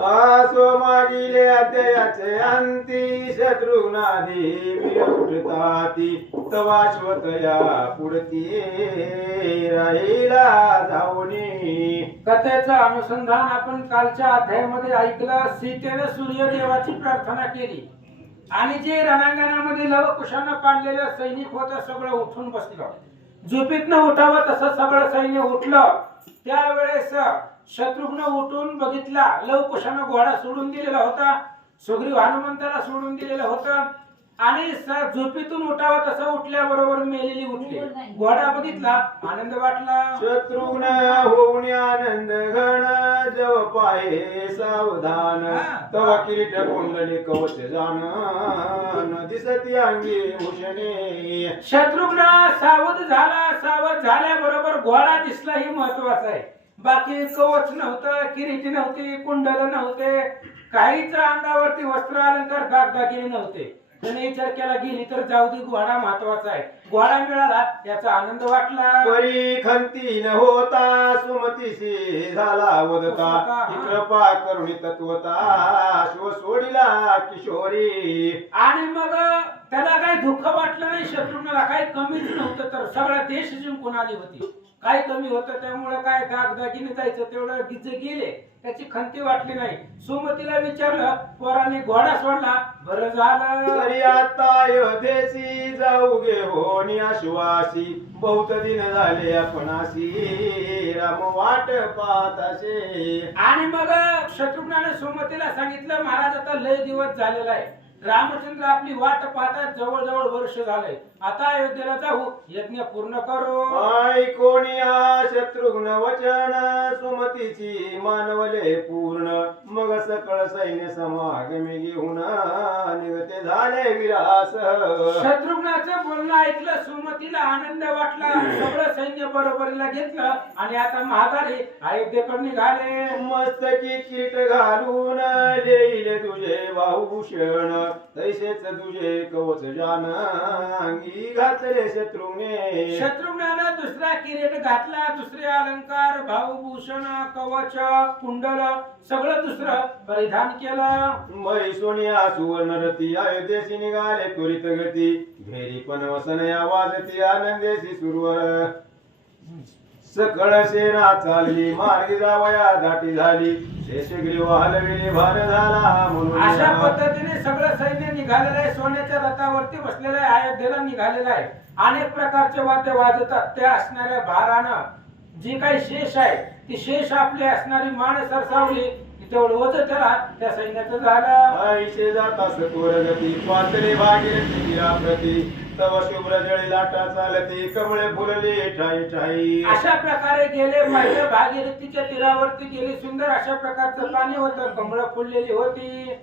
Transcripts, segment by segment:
आसो मागिले अद्याचे अंती शत्रुघ्नादी विरुटताती तवाश्वतया पुढती राहिला जाऊनी. कथेचं अनुसंधान आपण कालच्या अध्यायामध्ये ऐकलं. सीतेने सूर्यदेवाची प्रार्थना केली आणि जे रणांगणामध्ये लवकुशानं पाडलेलं सैनिक होतं सगळं उठून बसलं. झोपेतनं उठावं तसं सगळं सैन्य उठलं. त्यावेळेस शत्रुघ्न उठून बघितला, लवकुशानं घोडा सोडून दिलेला होता, सुग्रीव हनुमंताला सोडून दिलेलं होतं आणि झोपेतून उठावा तसं उठल्याबरोबर मेलेली उठली. घोडा बघितला, आनंद वाटला. शत्रुघ्न होऊन आनंद घन जव पाये सावधान तव किरीट कुंडली कवच जाण दिसती अंगी भूषणे. शत्रुघ्न सावध झाला. सावध झाल्याबरोबर घोडा दिसला, ही महत्वाचं आहे. बाकी कवच नव्हतं, किरीट नव्हती, कुंडल नव्हते, काहीच अंगावरती वस्त्र अलंकार दागदागिने नव्हते. त्याने विचार केला गेली तर जाऊ दे, घोडा महत्वाचा आहे. घोडा मिळाला याचा आनंद वाटला. परी खंती न होता सुमतीशी झाला वदता कृपा करुणी तत्वता शिव सोडिला किशोरी. आणि मग त्याला काही दुःख वाटलं नाही. शत्रुघ्नाला काही कमीच नव्हतं, तर सगळा देश जिंकून आली होती. काय कमी होतं त्यामुळे काय दागदागिने जायचं तेवढं गिज गेले, त्याची खंती वाटली नाही. सुमतीला विचारलं, पोराने घोडा सोडला, बरं झालं. तरी आता अयोध्येसी जाऊ गे होणी आश्वासी बहुत दिन झाले आपणासी राम वाट पाहताशे. आणि मग शत्रुघ्नाने सुमतीला सांगितलं, महाराज आता लय दिवस झालेला आहे, रामचंद्र आपली वाट पाहतात, जवळजवळ वर्ष झालंय, आता अयोध्येला जाऊ, यज्ञ पूर्ण करू. ऐकोनिया शत्रुघ्न वचन सुमतीची मानवले पूर्ण मग सकळ सैन्य समागमी घेऊन निघते झाले विलास. शत्रुघ्नाचं बोलणं ऐकलं, सुमतीला आनंद वाटला. सगळं सैन्य बरोबरीला घेतलं आणि आता महागारी अयोध्येकडे निघाले. मस्तकी कीट घालून देईल तुझे बाहुभूषण तैसेच तुझे कवच जान अंगी घातले शत्रुघ्ने. शत्रुघ्नानं दुसरा किरीट घातला, दुसरे अलंकार, भाऊभूषण, कवच, कुंडल सगळं दुसरं परिधान केलं. मैसोनिया सुवर्णरती अयोध्येशी निघाले त्वरित गती घेरी पण वसन या वाजती आनंदेशी सुरवर. सकळ सेना चालली मार्गी जावया दाटी झाली शेषग्रीव हलविले भार झाला म्हणून. अशा पद्धतीने सगळं सैन्य निघालेलं आहे, सोन्याच्या रथावरती बसलेलं आहे, अयोध्येला निघालेलं आहे. अनेक प्रकारचे वाद्य वाजतात. त्या असणाऱ्या भारानं जी काही शेष आहे ती शेष आपली असणारी मान सरसावली, तेवढं वज त्याला त्या सैन्याचं झालं. ऐशे जाता सत्वर गती पातळी भागीरथी प्रती तव शुभ्र जळी लाटा चालती कमळे फुलले ठाई ठाई. अशा प्रकारे गेले, पहिले भागीरथीच्या तीरावरती गेले. सुंदर अशा प्रकारचं पाणी होतं, कमळ फुललेली होती.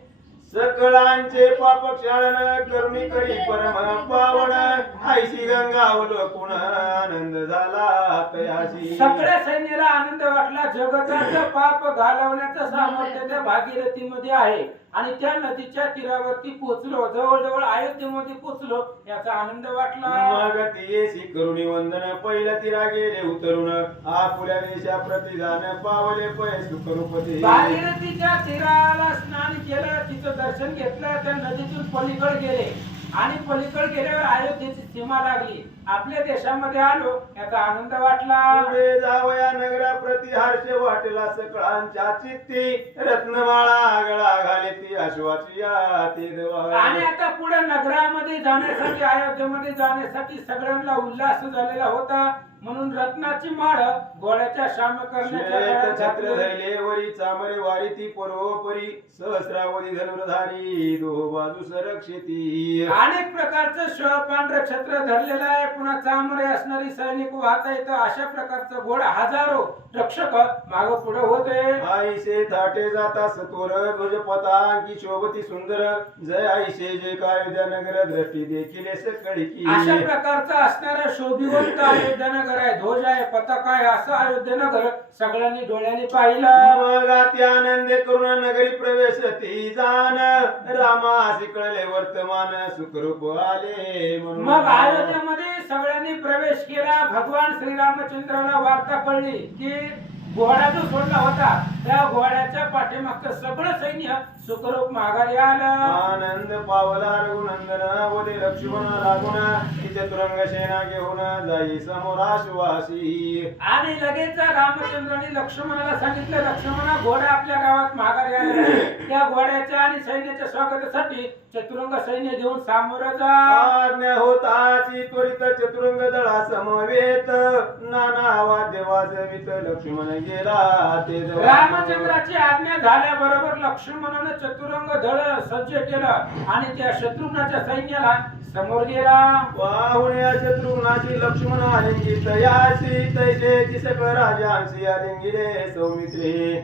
सकळांचे पाप क्षाळन करुणी करी परम पावन आईशी गंगा अवलोकुण आनंद झाला तयाशी. सगळ्या सैन्याला आनंद वाटला. जगताचं पाप घालवण्याचं सामर्थ्य त्या भागीरथीमध्ये आहे आणि त्या नदीच्या तीरावरती पोहोचलो, जवळजवळ अयोध्येमध्ये पोहोचलो, याचा आनंद वाटला. मग येसी करुणी वंदन पहिल्या तीरा गेले उतरून आपुल्या देशा प्रतिदान पावले पै सुखरूपती. भागीरथीच्या तीराला स्नान केलं, तिचं दर्शन घेतलं, त्या नदीतून पलीकडे गेले आणि पलीकडे गेल्यावर अयोध्येची सीमा लागली. आपल्या देशामध्ये आलो, याचा आनंद वाटला. पुढे जावया नगरा प्रति हर्ष वाटला सकळांच्या चित्ती रत्नमाळा गळा घाले ती अश्वाची याती देवा. आणि आता पुढे नगरामध्ये जाण्यासाठी, अयोध्येमध्ये जाण्यासाठी सगळ्यांना उल्हास झालेला होता. म्हणून रत्नाची माळ घोड्याच्या शाम करण्याच्या छत्र धरले वरी चामरे वारी ती पूर्वोपरी सहस्रावधी धनुर्धारी दो बाजू संरक्षिती. अनेक प्रकारचं पांढरं छत्र धरलेलं आहे, पुन्हा चामरे असणारी सैनिक वाहता येतं. अशा प्रकारचा घोडा, हजारो रक्षक माग पुढे होते. आईसे थाटे जाता सत्वर ध्वज पतांकी शोभती सुंदर जय आईसे जय अयोध्या नगर दृष्टी देखील सकळी की. अशा प्रकारचा असणारा शोभिवंत अयोध्या नगर आहे, ध्वज आहे, पताका आहे, असं अयोध्या नगर सगळ्यांनी डोळ्यांनी पाहिलं. मग अति आनंद करून नगरी प्रवेश ती जाण रामासी कळले वर्तमान सुखरूप आले म्हणून. मग अयोध्येमध्ये सगळ्यांनी प्रवेश केला. भगवान श्रीरामचंद्राला वार्ता कळली की घोडा जो सोडला होता त्या घोड्याच्या पाठीमागचं सगळं सैन्य सुखरूप माघारी आलं. आनंद पावला रघुनंदन वदे लक्ष्मण लागून चतुरंग सेना घेऊन जाई समोरा सुवासी. आणि लगेच रामचंद्राने लक्ष्मणाला सांगितलं, लक्ष्मणा घोडा आपल्या गावात माघारी आलेला आहे. त्या घोड्याच्या आणि सैन्याच्या स्वागतासाठी चतुरंग सैन्य घेऊन सामोरं जा. आज्ञा होताची त्वरित चतुरंग दळा समवेत नाना वाद्य वाजवित लक्ष्मण गेला ते जवळ. रामचंद्राची आज्ञा झाल्याबरोबर लक्ष्मणाने चतुरंग दळ सज्ज केलं आणि त्या शत्रुघ्नाच्या सैन्याला समोर गेला. वाहुन या शत्रुघ्नाची लक्ष्मण आलिंगित यासी तैसे सकळ राजांसी आलिंगिले सौमित्रे.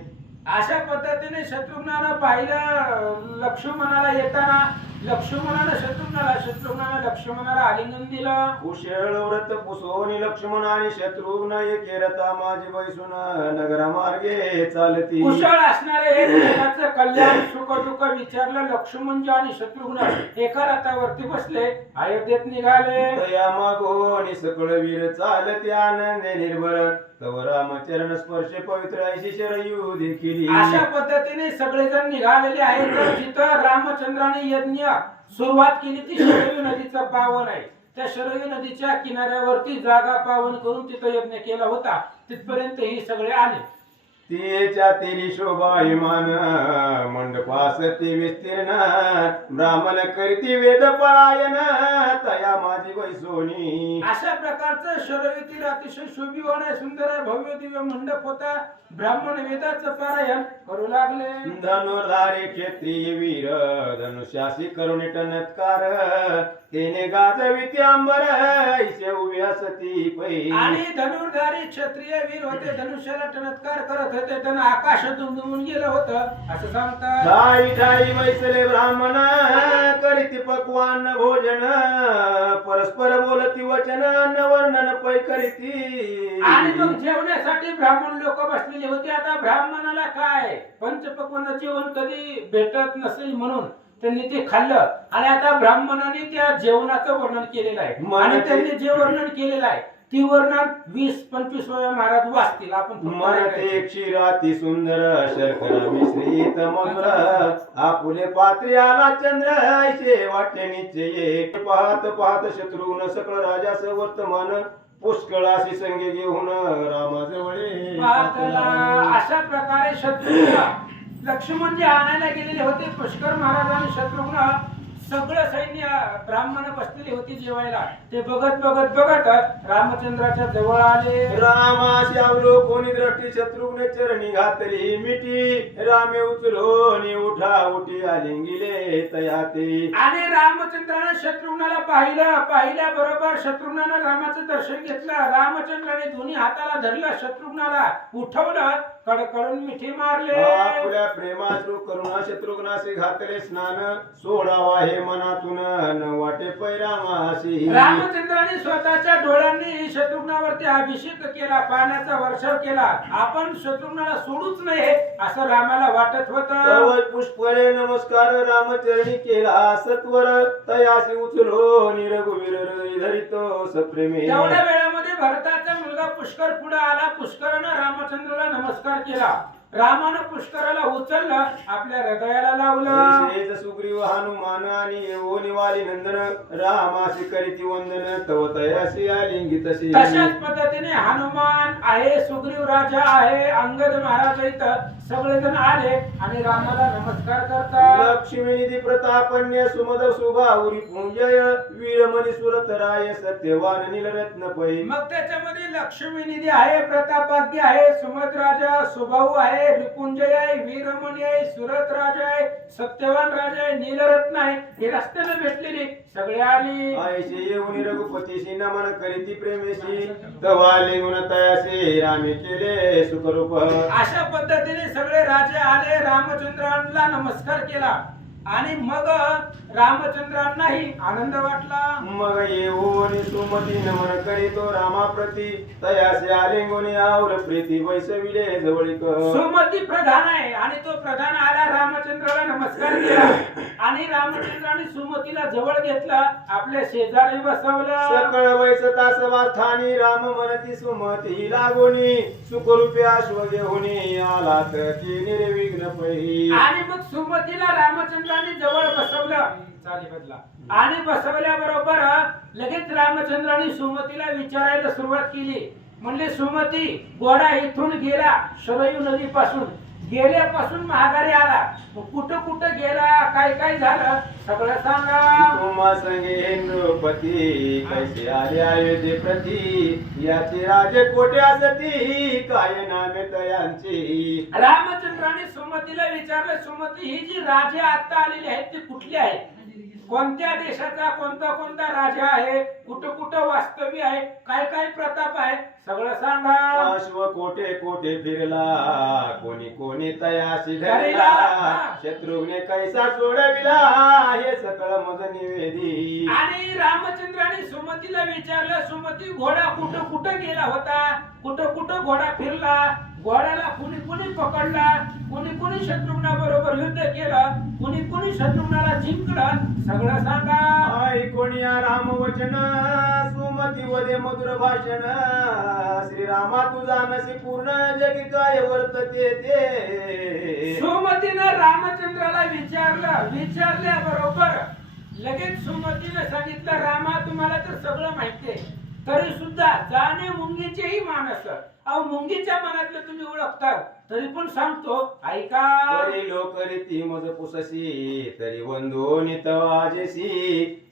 अशा पद्धतीने शत्रुघ्नानं पाहिलं लक्ष्मणाला येताना. शत्रुघ्नाला लक्ष्मणाला आलिंगन दिलं. कुशळ व्रत पुसोनी लक्ष्मण आणि शत्रुघ्न एके रथा माझी बैसून नगरा मार्गे चालती. कुशळ असणारे एकमेकाचं कल्याण सुख दुःख विचारलं. लक्ष्मण आणि शत्रुघ्न एका रथावरती बसले अयोध्येत निघाले. तया मागोनी सकळ वीर चालती आनंदे निर्भर तव रामचरण स्पर्श पवित्र ऐशी शरयू देखील. अशा पद्धतीने सगळेजण निघालेले आहेत. तर जिथं रामचंद्राने यज्ञ सुरुवात केली ती शरयू नदीचं पावन आहे. त्या शरयू नदीच्या किनाऱ्यावरती जागा पावन करून तिथं यज्ञ केला होता. तिथपर्यंत हे सगळे आले. तेच्या तेरी शोभा विमान मंडपास ते विस्तीर्ण ब्राह्मण करीती वेद परायण तया माझी बैसोनी. अशा प्रकारचं शरयूतील अतिशय शोभिवान आहे, सुंदर आहे, भव्य दिव्य मंडप होता. ब्राह्मण वेदाचं पारायण करू लागले. धनुर्धारी क्षत्रिय वीर धनुष्यासी करुणी टनत्कार तेने गाजविती अंबर ऐसे उभी असती पै. आणि धनुर्धारी क्षत्रिय वीर होते, धनुष्याला टनत्कार करत होते. त्यांना आकाशातून दुमून गेलं होतं असं सांगतात. ठाई ठाई बैसले ब्राह्मण करीती पक्वान भोजन परस्पर बोलती वचन अन्न वर्णन पै करीती. आणि मग जेवण्यासाठी ब्राह्मण लोक बसलेले होते. आता ब्राह्मणाला काय पंचपक्वान्न जेवण कधी भेटत नसेल म्हणून त्यांनी ते खाल्लं. आणि आता ब्राह्मणाने त्या जेवणाचं वर्णन केलेलं आहे. आणि त्यांनी जे वर्णन केलेलं आहे ती वर्णन 20-25 महाराज वाचतील. आपण मनते क्षीराती सुंदर शर्करा मिश्रित मधुर आपुले पात्री आला चंद्र ऐसे वाटले निश्चये. पाहत पाहत शत्रुघ्न सकळ राजास वर्तमान पुष्कळाशी संगे घेऊन रामाजवळे अशा प्रकारे शत्रुघ्न लक्ष्मण जे आणायला गेलेले होते पुष्कर महाराज आणि शत्रुघ्न सगळं सैन्य ब्राह्मण बसलेली होती जेवायला. ते बघत बघत बघत रामचंद्राच्या जवळ आले. रामाशी अवलोकोनी दृष्टी शत्रुघ्न चरणी घातली मिठी रामे उचलोनी उठा उठी आलिंगिले तयाते. आणि रामचंद्राने शत्रुघ्नाला पाहिल्याबरोबर शत्रुघ्नानं रामाचं दर्शन घेतलं. रामचंद्राने दोन्ही हाताला धरलं, शत्रुघ्नाला उठवलं, कडकडून मिठी मारले. आपल्या प्रेमाश्रू करुणा शत्रुघ्नाशी घातले स्नान सोडावा हे मनातून न वाटे पैरामाशी. रामचंद्राने स्वतःच्या डोळ्यांनी शत्रुघ्नावरती अभिषेक केला, पाण्याचा वर्षाव केला. आपण शत्रुघ्नाला सोडूच नये असं रामाला वाटत होतं. पुष्परे नमस्कार रामचरणी केला सत्वर तयासी उचलो निरघुवीर धरितो सप्रेमे. तेवढ्या वेळामध्ये भरताचा मुलगा पुष्कर पुढे आला. पुष्करानं रामचंद्राला नमस्कार केला. रामानं पुष्कराला उचललं, आपल्या हृदयाला लावलं. सुग्रीव हनुमान आणि येऊन वाली नंदन रामाशी करीती वंदन तव तयासी आलिंगितशी. तशाच पद्धतीने हनुमान आहे, सुग्रीव राजा आहे, अंगद महाराज इथं सगळेजण आले आणि रामाला नमस्कार करतात. लक्ष्मी प्रतापन्य सुमद सुभावरी पूजय वीरमणी सुरत राय सत्यवान नीलरत्न पै. मग त्याच्यामध्ये लक्ष्मी निधी आहे, प्रतापाग्य आहे, सुमद राजा, सुभाऊ आहे, रिपुंजय आहे, वीरमणी आहे, सुरत राजा आहे, सत्यवान राजा आहे, नीलरत्न आहे. हे रस्त्याने भेटलेली सगळे आली. आयशे येऊन रघुपतीशी नमन करीती प्रेमेशी तवा लिंगुन तयासे रामे केले सुखरूप. अशा पद्धतीने सगळे राजे आले, रामचंद्रांना नमस्कार केला आणि मग रामचंद्रांनाही आनंद वाटला. मग येऊन सुमती नमन करीतो रामाप्रती तयासे आलिंगुनी आवर प्रीती वैसविले जवळीक. सुमती प्रधान आहे आणि तो प्रधान आला राम रामचंद्राला नमस्कार केला आणि रामचंद्राने सुमतीला जवळ घेतला, आपल्या शेजारी बसवलं. सकळ वैस तासवार्थानी राम म्हणती सुमती लागोनी सुखरूपी अश्व घेऊनी आलात की निर्विघ्न पै. आणि मग सुमतीला रामचंद्राने जवळ बसवलं, चाली बदला. आणि बसवल्याबरोबर लगेच रामचंद्राने सुमतीला विचारायला सुरुवात केली. म्हणले सुमती, घोडा इथून गेला शरयू नदीपासून, गेल्यापासून महागारी आला, मग कुठं कुठं गेला, काय काय झालं सगळं सांगा. तुम्हा संगे इंद्रपती कैसे आले अयोध्ये प्रती याचे राजे कोठे असती काय नामे तयांची. रामचंद्राने सुमतीला विचारलं, सुमती ही जी राजे आता आलेले आहेत ते कुठले आहेत, कोणत्या देशाचा कोणता कोणता राजा आहे, कुठं कुठं वास्तव्य आहे, काय काय प्रताप आहे सगळं सांगा. अश्व कोठे कोठे फिरला कोणी कोणी तयाशी धरला. धरला शत्रुघ्ने कैसा सोडविला हे सकळ मज निवेदी. आणि रामचंद्राने सुमतीला विचारलं, सुमती घोडा कुठं कुठं गेला होता, कुठं कुठं घोडा फिरला, घोड्याला कुणी कुणी पकडला, कुणी कुणी शत्रुघ्ना बरोबर युद्ध केलं, कुणी कुणी शत्रुघ्नाला जिंकलं सगळं सांगा. ऐकोणी राम वचन सुमती वदे मधुर भाषण श्रीरामा तुझा नसी पूर्ण जगी काय वर्तते ते. सुमतीनं रामचंद्राला विचारल्याबरोबर लगेच सुमतीनं सांगितलं, रामा तुम्हाला तर सगळं माहितीये तरी सुद्धा जाणे मुंगीचेही मानस, अहो मुंगीच्या मनातलं तुम्ही ओळखता तरी पण सांगतो ऐका. तरी लोक रीती मज पुससी तरी वंदोनी तवाजेसी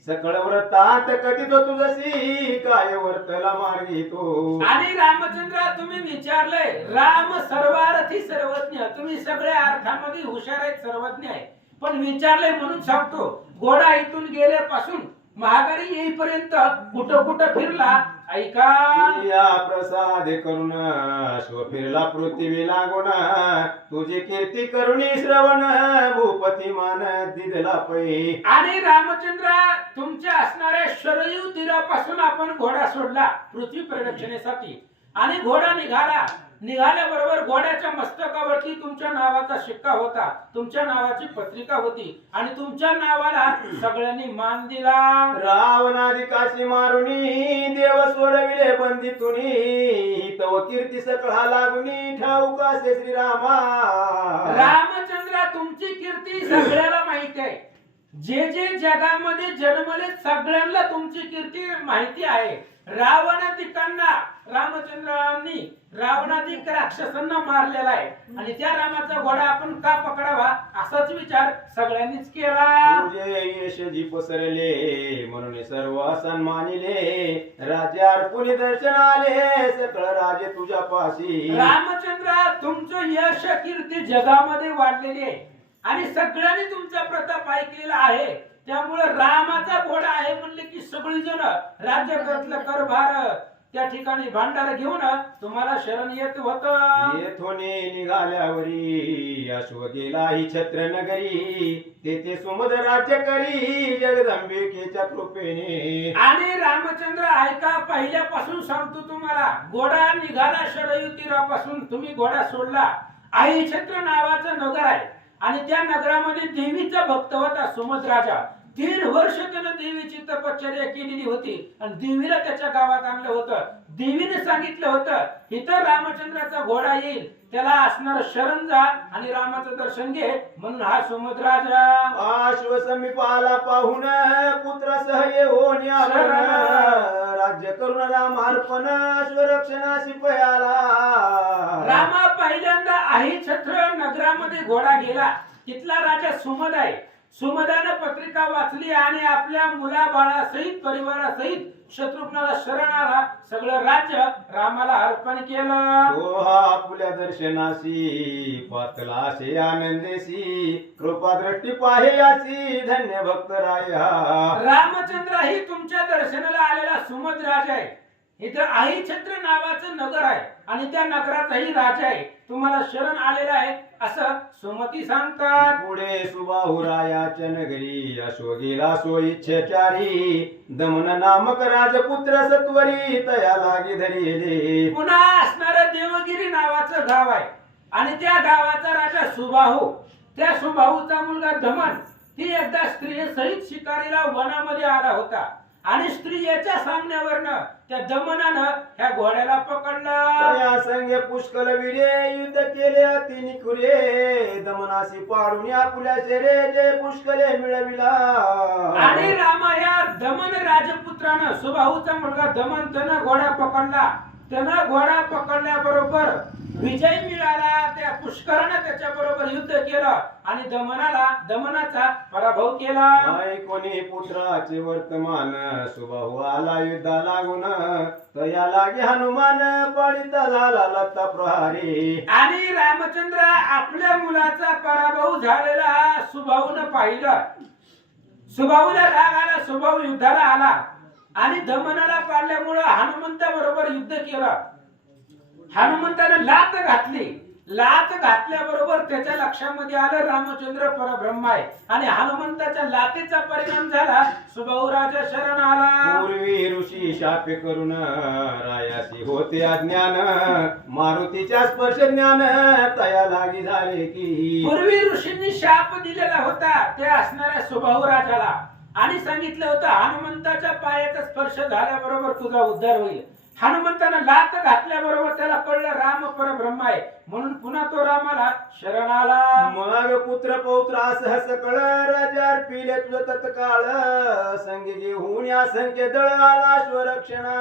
सकळ व्रतात कथित तुझसी काय वर्तला मार्गी तो. आणि रामचंद्र तुम्ही विचारलंय, राम सर्वार्थी सर्वज्ञ, तुम्ही सगळ्या अर्थामध्ये हुशार आहेत, सर्वज्ञ आहे, पण विचारलंय म्हणून सांगतो. घोडा इथून गेल्यापासून महागारी येईपर्यंत कुठं कुठं फिरला ऐका. या प्रसाद करून अश्व फिरला पृथ्वी लागून तुझी कीर्ती करुणी श्रवण भूपती मान दिदला पै. आणि रामचंद्र तुमच्या असणाऱ्या शरयू तीरापासून आपण घोडा सोडला पृथ्वी प्रदक्षिणेसाठी आणि घोडा निघाल्याबरोबर घोड्याच्या मस्तकावरती तुमच्या नावाचा शिक्का होता, तुमच्या नावाची पत्रिका होती आणि तुमच्या नावाला सगळ्यांनी मान दिला. रावणादी काशी मारुनी देव सोडविले बंदितुनी तव कीर्ती सकळा लागुनी ठाऊक असे श्रीरामा. रामचंद्र तुमची कीर्ती सगळ्याला माहिती आहे, जे जे जगामध्ये जन्मले सगळ्यांना तुमची कीर्ती माहिती आहे. रावणाधिकांना रामचंद्रांनी रावणाधिक राक्षसांना मारलेला आहे आणि त्या रामाचा घोडा आपण का पकडावा असाच विचार सगळ्यांनीच केला. तुझे यशजी पसरले म्हणून सर्व सन्मानिले राजे अर्पुनी दर्शन आले सकळ राजे तुझ्या पाशी. रामचंद्र तुमचं यश कीर्ती जगामध्ये वाढलेली आहे आणि सगळ्यांनी तुमचा प्रताप ऐकलेला आहे, त्यामुळे रामाचा घोडा आहे म्हणले की सगळी जण राज्यातलं करभार त्या ठिकाणी भांडार घेऊन तुम्हाला शरण येत होत. येथून निघाल्यावरी अश्व गेला ही छत्र नगरी तेथे सुमद राज्य करी जगदंबिकेच्या कृपेने. आणि रामचंद्र ऐका, पहिल्यापासून सांगतो तुम्हाला, घोडा निघाला शरयू तीरापासून, तुम्ही घोडा सोडला, आई छत्र नावाचं नगर आहे आणि त्या नगरामध्ये देवीचा भक्त होता सुमद राजा. 3 वर्ष त्यानं देवीची तपश्चर्या केलेली होती आणि देवीला त्याच्या गावात आणलं होतं. देवीने सांगितलं होतं इथं रामचंद्राचा घोडा येईल, त्याला असणार शरण जा आणि रामाचं दर्शन घे, म्हणून हा सुमद राजा अश्व समीपाला पाहून पुत्रासह येऊन राज्य करून राम अर्पण अश्व रक्षणाशी पयाला. रामा पहिल्यांदा आई छत्र नगरामध्ये घोडा गेला, तिथला राजा सुमद आहे. सुमदानं पत्रिका वाचली आणि आपल्या मुलाबाळासहित परिवारासहित शत्रुघ्नाला शरण आला, सगळं राज्य रामाला अर्पण केलं. तो हा आपल्या दर्शनाशी पातलाशे आनंदेशी कृपा दृष्टी पाहे याची धन्य भक्त राया. रामचंद्र ही तुमच्या दर्शनाला आलेला सुमद राजा आहे. इथं आई छत्र नावाचं नगर आहे आणि त्या नगराचाही राजा आहे, तुम्हाला शरण आलेला आहे असं सुमती सांगतात. पुढे सुबाहुरायाच्या नगरी अश्व गेला सो इच्छेचारी दमन नामक राजपुत्र सत्वरी तया लागी धरिले. पुन्हा असणारं देवगिरी नावाचं गाव आहे आणि त्या गावाचा राजा सुबाहू, त्या सुबाहूचा मुलगा धमन ती एकदा स्त्री सहित शिकारीला वनामध्ये आला होता आणि स्त्री याच्या सामन्यावरनं त्या दमनानं ह्या घोड्याला पकडला. या संगे पुष्कळ विरे युद्ध केले अति निकुरे दमनासी पाडून या पुल्या शेरे जय पुष्कळे मिळविला. आणि रामा या दमन राजपुत्रानं सुबाहूचा मुलगा दमन त्यानं घोडा पकडला. त्यानं घोडा पकडल्याबरोबर विजय मिळाला. त्या पुष्करानं त्याच्या बरोबर युद्ध केलं आणि दमनाचा पराभव केला. कोणी पुत्राचे वर्तमान सुबाहू आला युद्धा लागून तया लागे हनुमान पडिता झाला लता प्रहारी. आणि रामचंद्र आपल्या मुलाचा पराभव झालेला सुबाहूनं पाहिलं. सुबाहूला राग आला. सुबाहू युद्धाला आला आणि दमनाला पाडल्यामुळं हनुमंताबरोबर युद्ध केलं. हनुमंतानं लात घातली. लात घातल्याबरोबर त्याच्या लक्षामध्ये आलं रामचंद्र परब्रह्म आहे आणि हनुमंताच्या लातेचा परिणाम झाला. सुबाहू राजा शरण आला. पूर्वी ऋषी शापे करून रायासी होते अज्ञान मारुतीच्या स्पर्श ज्ञान तया लागी झाले की. पूर्वी ऋषींनी शाप दिलेला होता त्या असणाऱ्या सुबाहू राजाला आणि सांगितलं होतं हनुमंताच्या पायाचा स्पर्श झाल्याबरोबर तुझा उद्धार होईल. हनुमंतानं लात घातल्याबरोबर त्याला कळलं राम परब्रह्म आहे म्हणून पुन्हा तो रामाला शरण आला. मग पुत्र पौत्र असं सकळ राजार पिले तुझ तत्काळ संगी घेऊन या संख्ये दळ आला स्वरक्षणा.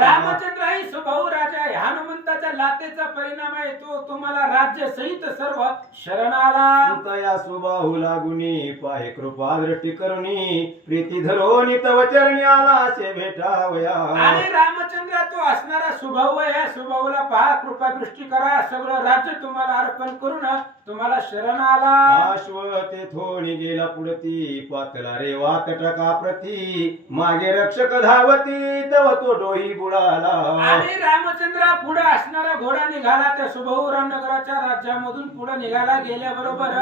रामचंद्र ही सुबाहू राजा आहे. हनुमंताच्या लातेचा परिणाम आहे. तो तुम्हाला राज्य सहित सर्व शरण आला. तया सुबाहू लागुनी पाहे कृपा दृष्टी करुनी प्रीती धरोनी तव चरणी आला असे भेटावया. आणि रामचंद्र तो असणारा सुबाहू आहे. या सुबाहूला पहा कृपा दृष्टी करा. सगळं राज्य तुम्हाला अर्पण करून तुम्हाला शरण आला. अश्व ते थोडी गेला पुढती पातला रे वात टका प्रती मागे रक्षक धावती तव तो डोही बुडाला. आणि रामचंद्र पुढे असणारा घोडा निघाला. त्या सुबाहू रामनगराच्या राज्यामधून पुढे निघाला. गेल्याबरोबर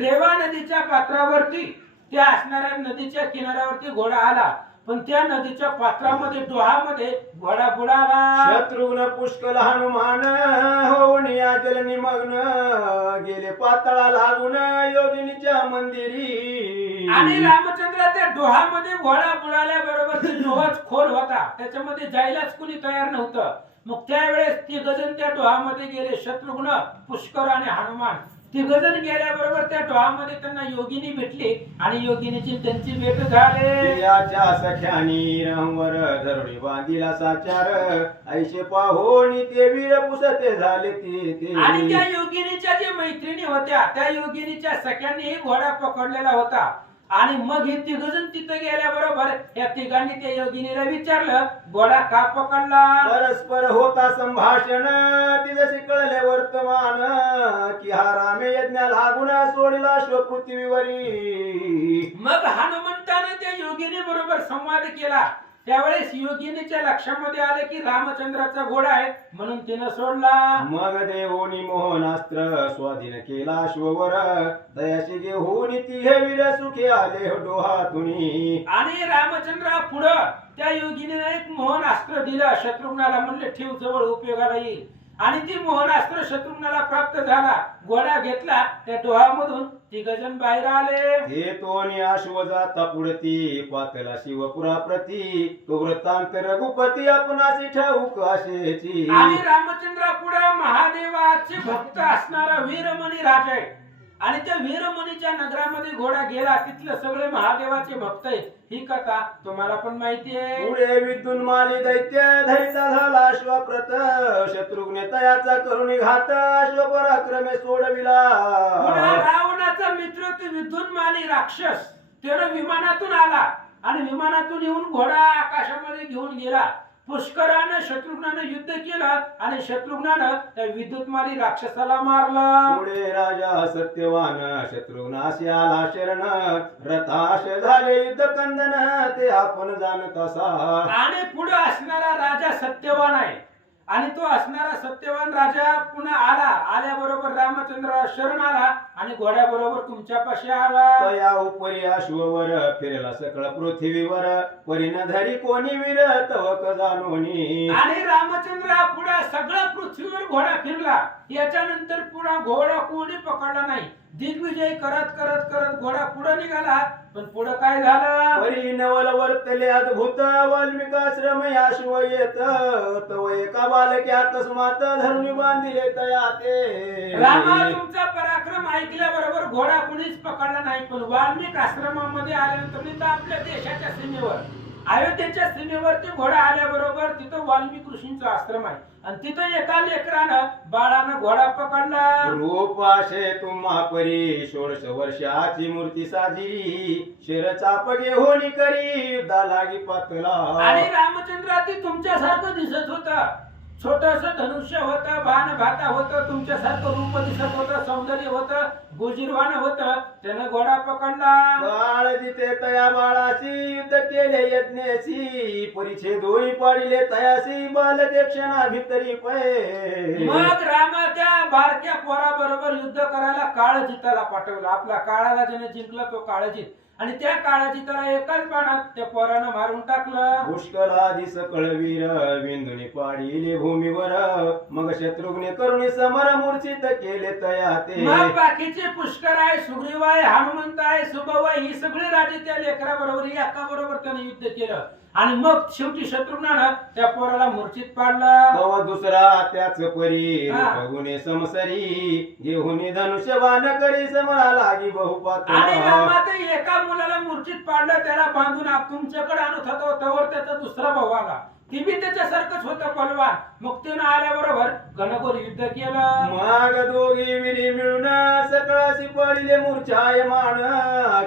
रेवा नदीच्या पात्रावरती त्या असणाऱ्या नदीच्या किनाऱ्यावरती घोडा आला. पण त्या नदीच्या पात्रामध्ये डोहामध्ये घोडा बुडाला. शत्रुघ्न पुष्कळ हनुमान होऊन या जल निमग्न गेले पातळा लागून योगिनीच्या मंदिरी. आणि रामचंद्र त्या डोहामध्ये घोडा बुडाल्याबरोबर ते डोहाच खोल होता. त्याच्यामध्ये जायलाच कुणी तयार नव्हतं. मग त्यावेळेस तिघजण त्या डोहामध्ये गेले. शत्रुघ्न पुष्कर आणि हनुमान तिघजण गेल्याबरोबर त्या डोहामध्ये त्यांना योगिनी भेटली आणि योगिनीची त्यांची भेट झाली. याच्या सख्यानी रंवर धरुणी बांधिला साचार ऐशे पाहोनी ते वीर पुसते झाले ते. आणि त्या योगिनीच्या जे मैत्रिणी होत्या त्या योगिनीच्या सख्यांनी घोडा पकडलेला होता. आणि मग हे तिघजण तिथे गेल्याबरोबर या तिघांनी त्या योगिनीला विचारलं घोडा का पकडला. परस्पर होता संभाषण तिजशी कळले वर्तमान की हा रामे यज्ञा लागून सोडला श्व पृथ्वीवरी. मग हनुमंताने त्या योगिनी बरोबर संवाद केला. त्यावेळेस योगिनीच्या लक्षामध्ये आले की रामचंद्राचा घोडा आहे म्हणून तिनं सोडला. मग देवोनी मोहनास्त्र स्वाधीन केला अश्ववर दयाशी घेऊन ती हे वीर सुखी आले डोहातुनी. आणि रामचंद्रा पुढं त्या योगिनीने एक मोहनास्त्र दिलं. शत्रुघ्नाला म्हणले ठेव जवळ उपयोगाला येईल. आणि ती मोहनास्त्र शत्रुघ्नाला प्राप्त झाला. घोडा घेतला. त्या डोहामधून तिघजण बाहेर आले. हे तोनी अश्व जाता पुढती पातला शिवपुरा प्रती तो वृत्तांत रघुपती आपणाशी ठाऊक असेची. आणि रामचंद्रा पुढे महादेवाचे भक्त असणारा वीरमणी राजा आहे. आणि त्या वीरमणीच्या नगरामध्ये घोडा गेला. तिथले सगळे महादेवाचे भक्त आहेत. ही कथा तुम्हाला पण माहिती आहे. पुढे विद्युन माली दैत्य धरिता झाला अश्वप्रत शत्रुघ्ने तयाचा करुणी घात अश्व पराक्रमे सोडविला. पुढे रावणाचा मित्र ते विद्युन्माली राक्षस त्यानं विमानातून आला आणि विमानातून येऊन घोडा आकाशामध्ये घेऊन गेला. पुष्करानं शत्रुघ्नानं युद्ध केलं आणि शत्रुघ्नानं त्या विद्युन्माली राक्षसाला मारलं. पुढे राजा सत्यवान शत्रुघ्नाशी आला शरण रथाश झाले युद्ध कंदन ते आपण जाणत असा. आणि पुढे असणारा राजा सत्यवान आहे. आणि तो असणारा सत्यवान राजा पुन्हा आला. आल्याबरोबर रामचंद्र शरण आला आणि घोड्याबरोबर तुमच्यापाशी आला. तया उपरी अश्ववर फिरला सकळ पृथ्वीवर परिण धरी कोणी वीर तवक जाणोनी. आणि रामचंद्र पुढे सगळं पृथ्वीवर घोडा फिरला. याच्यानंतर पुन्हा घोडा कोणी पकडला नाही. दिग्विजय करत करत करत घोडा पुढे निघाला. पण पुढे काय झालं? परी नवल वर्तले अद्भुत वाल्मिकाश्रम या शिव येत तव एका बालक्या तस्मात धरुणी बांधिले तया ते. रामा तुमचा पराक्रम ऐकल्याबरोबर घोडा कुणीच पकडला नाही. पण वाल्मिक आश्रमामध्ये आल्यानंतर तिथं आपल्या देशाच्या सीमेवर अयोध्येच्या सीमेवरती घोडा आल्याबरोबर तिथं वाल्मिक ऋषींचा आश्रम आहे. आणि तिथं एका लेकरानं बाळानं घोडा पकडला. रूप आशे तुम्हा परी 16 वर्षाची मूर्ती साजिरी शिर चाप घेऊन करी दालागी पातला. आणि रामचंद्र ती तुमच्यासारखं दिसत होतं. छोटस धनुष्य होतं, बाण भाता होतं, तुमच्यासारखं रूप दिसत होतं, सौंदर्य होतं, गोजीरवान होतं. त्यानं घोडा पकडला. बाळ जिथे तया बाळाशी युद्ध केले यज्ञेशी परिच्छेद होई पाडिले तयाशी बालके क्षणा भितरी पै. मग रामा त्या बारक्या पोराबरोबर युद्ध करायला काळजिताला पाठवलं. आपला काळाला ज्याने जिंकला तो काळजित. आणि त्या काळजिताला एकाच बाणात त्या पोरानं मारून टाकलं. पुष्कळादी सकळ वीर विंधुनी पाडिले भूमीवर मग शत्रुघ्ने करुणी समर मूर्छित केले तया ते. मग बाकीचे पुष्कर आहे, सुग्रीव आहे, हनुमंत आहे, सुभव आहे, ही सगळी राजे त्या लेकरा बरोबर एका बरोबर त्याने युद्ध केलं. आणि मग शेवटी शत्रुघ्नानं त्या पोराला मूर्छित पाडलं. तव दुसरा त्याच परी हा. बघुने समसरी घेऊन धनुष्यबाण करी समरा लागी बहुपात. आणि रामात एका मुलाला मूर्छित पाडलं, त्याला बांधून तुमच्याकडे आणत होतो. तवर त्याचा दुसरा भाऊ आला. ती बी त्याच्यासारखंच होतं पलवान. मग त्यानं आल्याबरोबर घनघोर युद्ध केलं. मग दोघी विरी मिळून सकळाशी पडिले मूर्छायमान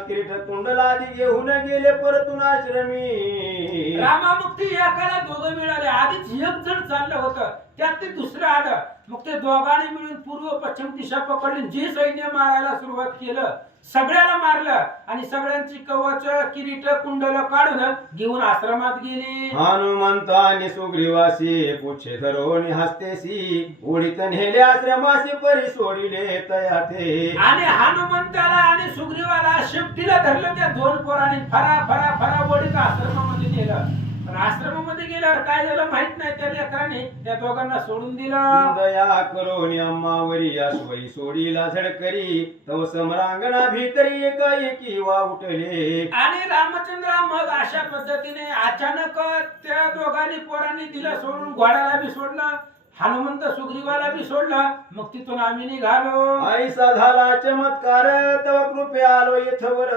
किरीट कुंडलादी घेऊन गेले परतून आश्रमी. रामामुक्ती एकाला दोघं मिळाले. आधीच एक जण चाललं होतं, त्यात ते दुसरं आलं. मग ते दोघांनी मिळून पूर्व पश्चिम दिशा पकडली. जे सैन्य मारायला सुरुवात केलं सगळ्याला मारलं. आणि सगळ्यांची कवच किरीट कुंडल काढून घेऊन आश्रमात गेली. हनुमंताने सुग्रीवासी पुच्छे धरून हस्तेसी उडीत नेले आश्रमासी परी सोडिले तया ते. आणि हनुमंताला आणि सुग्रीवाला शेपटीला धरलं त्या दोन पोरांनी. फरा फरा फरा ओढीत आश्रमामध्ये नेलं. पण आश्रमामध्ये गेल्यावर काय झालं माहित नाही. त्या लेकराने त्या दोघांना सोडून दिलं. दया करून अम्मावरी अश्वई सोडीला झडकरी तव समरांगणा भीतरी एकाएकी वाउटले. आणि रामचंद्र मग अशा पद्धतीने अचानक त्या दोघांनी पोरांनी दिलं सोडून. घोड्याला बी सोडलं, हनुमंत सुग्रीवाला बी सोडलं. मग तिथून आम्ही निघालो. ऐसा झाला चमत्कार तव कृपे आलो येथवर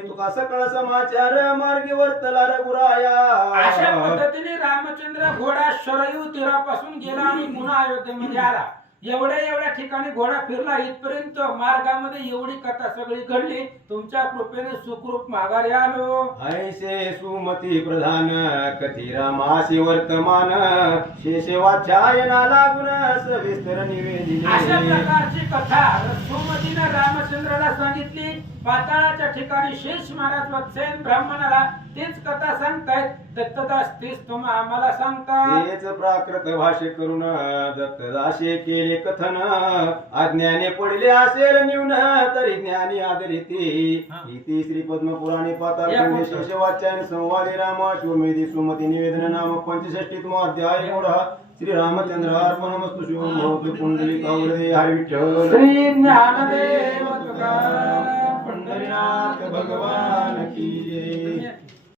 तुका सकळ समाचार मार्गी वर्तला रघुराया. अशा पद्धतीने रामचंद्र घोडा शरयू तीरापासून गेला आणि पुन्हा अयोध्येमध्ये आला. एवढ्या ठिकाणी घोडा फिरला. इथपर्यंत मार्गामध्ये एवढी कथा सगळी घडली. तुमच्या कृपेने सुखरूप माघारी आलो. ऐसे सुमती प्रधान कथी रामासी वर्तमान शेषे वाचायना लागून सविस्तर निवेदिले. अशा प्रकारची कथा सुमतीने रामचंद्राला सांगितली. पाताळाच्या ठिकाणी शेष महाराज वत्सेन ब्राह्मणाला तीच कथा सांगतायत. दत्तदास तीच तुम्हा आम्हाला सांगता. तेच प्राकृत भाषे करून दत्तदासे केले कथन अज्ञाने पडले असेल न्यून तरी ज्ञानी आदरिती. इति श्री पद्मपुराणे पाताळखंडे शेषवाच्यायन संवादे रामाश्वमेधी सुमती निवेदन नाम 65 अध्याय मूढ. श्री रामचंद्र अर्पणमस्तु. शिवं भवतु पुंडलिकावरदे. हरि विठ्ठल श्री ज्ञानदेव तुकाराम पंढरीनाथ भगवान की जय.